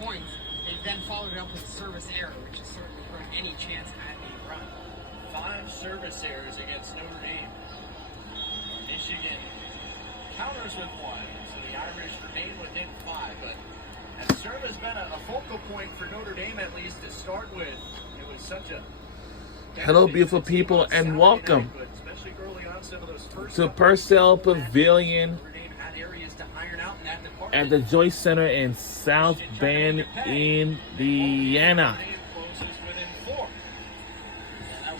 points. They then followed it up with a service error, which has certainly ruined any chance at a run. 5 service errors against Notre Dame. Michigan counters with 1, so the Irish remain within 5. But as serve has been a focal point for Notre Dame, at least to start with, it was such a hello, beautiful people, and welcome to Purcell Pavilion at the Joyce Center in South Bend, Indiana.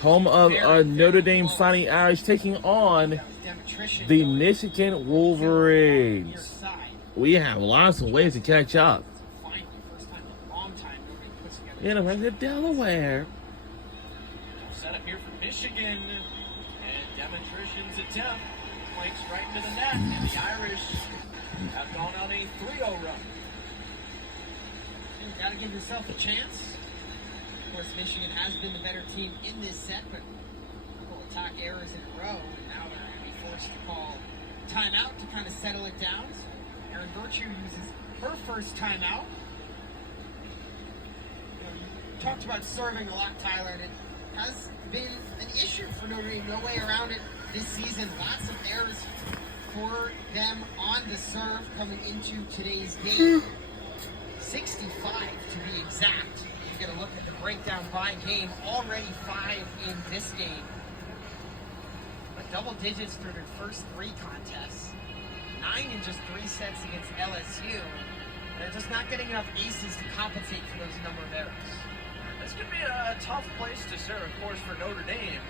Home of our Notre Dame Fighting Irish taking on the Michigan Wolverines. We have lots of ways to catch up. University of Delaware. Set up here for Michigan, and Demetrition's attempt flanks right into the net, and the Irish have gone on a 3-0 run. You've got to give yourself a chance. Of course, Michigan has been the better team in this set, but a couple attack errors in a row, and now they're going to be forced to call timeout to kind of settle it down. So Erin Virtue uses her first timeout. You talked about serving a lot, Tyler, and it has been an issue for Notre Dame. No way around it this season. Lots of errors for them on the serve coming into today's game. 65 to be exact. You get a look at the breakdown by game. Already 5 in this game. But double digits through their first 3 contests. 9 in just 3 sets against LSU. And they're just not getting enough aces to compensate for those number of errors. This could be a tough place to serve, of course, for Notre Dame.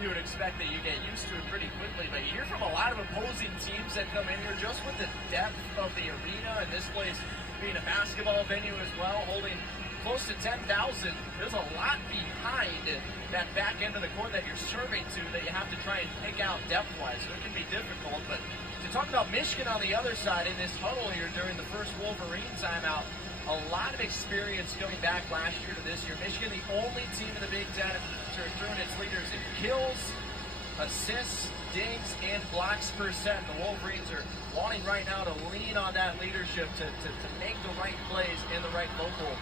You would expect that you get used to it pretty quickly, but you hear from a lot of opposing teams that come in here just with the depth of the arena, and this place being a basketball venue as well, holding close to 10,000. There's a lot behind that back end of the court that you're serving to that you have to try and pick out depth-wise, so it can be difficult. But to talk about Michigan on the other side in this huddle here during the first Wolverine timeout, a lot of experience going back last year to this year. Michigan, the only team in the Big Ten to return its leaders in kills, assists, digs, and blocks per set. The Wolverines are wanting right now to lean on that leadership to make the right plays and the right local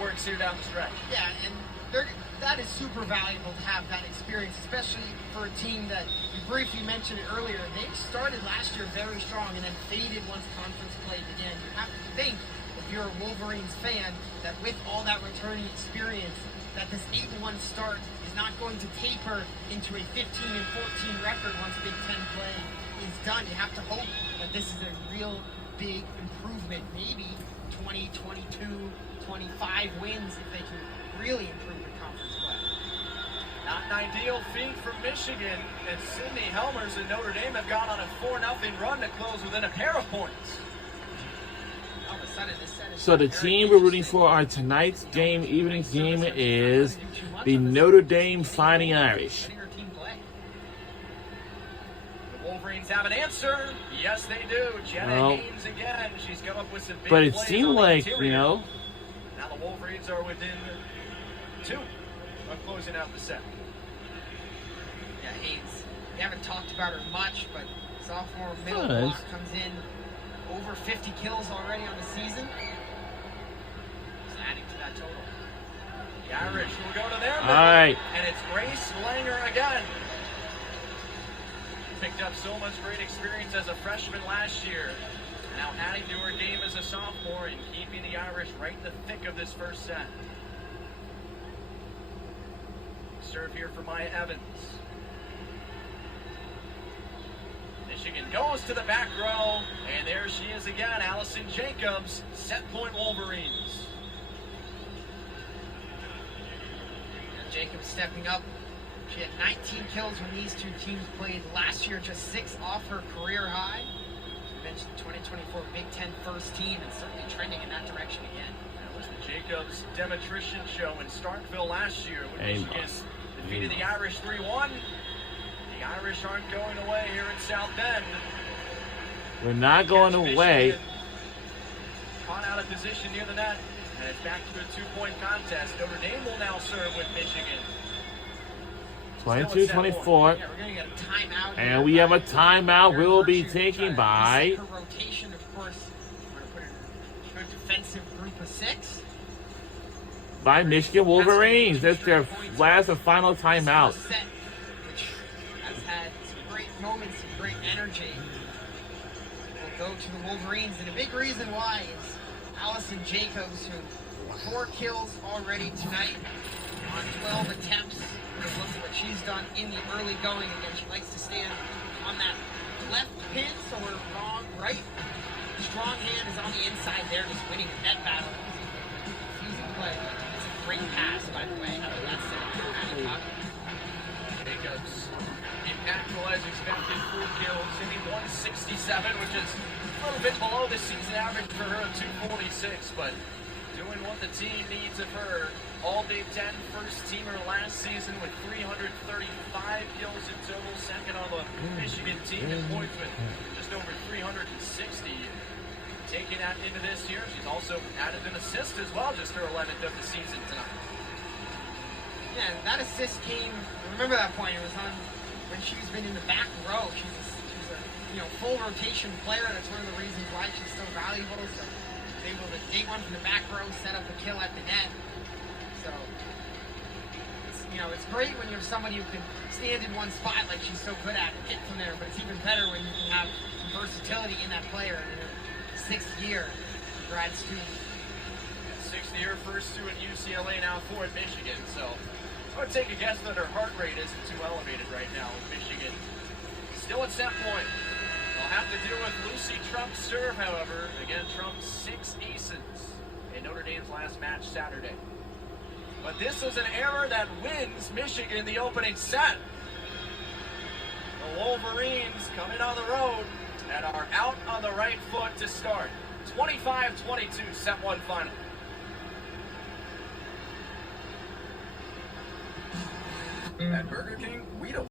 works here down the stretch. Yeah, and that is super valuable to have that experience, especially for a team that you briefly mentioned it earlier. They started last year very strong and then faded once conference play began. You have to think, if you're a Wolverines fan, that with all that returning experience, that this 8-1 start is not going to taper into a 15-14 record once Big Ten play is done. You have to hope that this is a real big improvement, maybe 20, 22, 25 wins if they can really improve the conference play. Not an ideal feat for Michigan, and Sydney Helmers and Notre Dame have gone on a 4-0 run to close within a pair of points. So the team we're rooting for our tonight's game, evening's game, is the Notre Dame Fighting Irish. The Wolverines have an answer. Yes, they do. Jenna Haynes again. She's come up with some big but it plays seemed like, you know. Now the Wolverines are within 2 of closing out the set. Yeah, Haynes. We haven't talked about her much, but sophomore middle block comes in. Over 50 kills already on the season. Just adding to that total. The Irish will go to their middle. All right. And it's Grace Langer again. Picked up so much great experience as a freshman last year. Now adding to her game as a sophomore and keeping the Irish right in the thick of this first set. Serve here for Maya Evans. Michigan goes to the back row, and there she is again, Allison Jacobs, set point Wolverines. And Jacobs stepping up. She had 19 kills when these two teams played last year, just 6 off her career high. She mentioned the 2024 Big Ten first team, and certainly trending in that direction again. That was the Jacobs Demetrician show in Starkville last year when Michigan defeated the Irish 3-1. The Irish aren't going away here in South Bend. We're not going away. Caught out of position near the net, and it's back to a 2-point contest. Notre Dame will now serve with Michigan. 22-24. Yeah, we're going to get a timeout. And we have a timeout we'll be taken by... Her rotation, of course. We're going to put in a good defensive group of 6. By Michigan Wolverines. That's their last and final timeout. Set, which has had some great moments and great energy. Will go to the Wolverines, and a big reason why is Allison Jacobs, who 4 kills already tonight on 12 attempts. Look at what she's done in the early going again. She likes to stand on that left pin, so we're wrong, right? Strong hand is on the inside there, just winning the net battle. Easy play. It's a great pass, by the way. How about that set? Jacobs, impactful as expected, 4 kills, hitting 167, which is a little bit below the season average for her at 246, but doing what the team needs of her. All Big Ten first teamer last season with 335 kills in total, second on the Michigan team in points with just over 360. Taking that into this year, she's also added an assist as well, just her 11th of the season tonight. Yeah, that assist came, remember that point, it was on when she's been in the back row. She's a full rotation player. That's one of the reasons why she's so valuable. So she's able to take one from the back row, set up a kill at the net. So it's great when you have somebody who can stand in one spot like she's so good at and hit from there, but it's even better when you can have some versatility in that player in her 6th year grad student. 6th year, first 2 at UCLA, now 4 at Michigan. So I would take a guess that her heart rate isn't too elevated right now with Michigan. Still at set point. They'll have to deal with Lucy Trump's serve, however. Again, Trump's 6 aces in Notre Dame's last match Saturday. But this is an error that wins Michigan the opening set. The Wolverines coming on the road and are out on the right foot to start. 25-22, set 1 final. At Burger King, we don't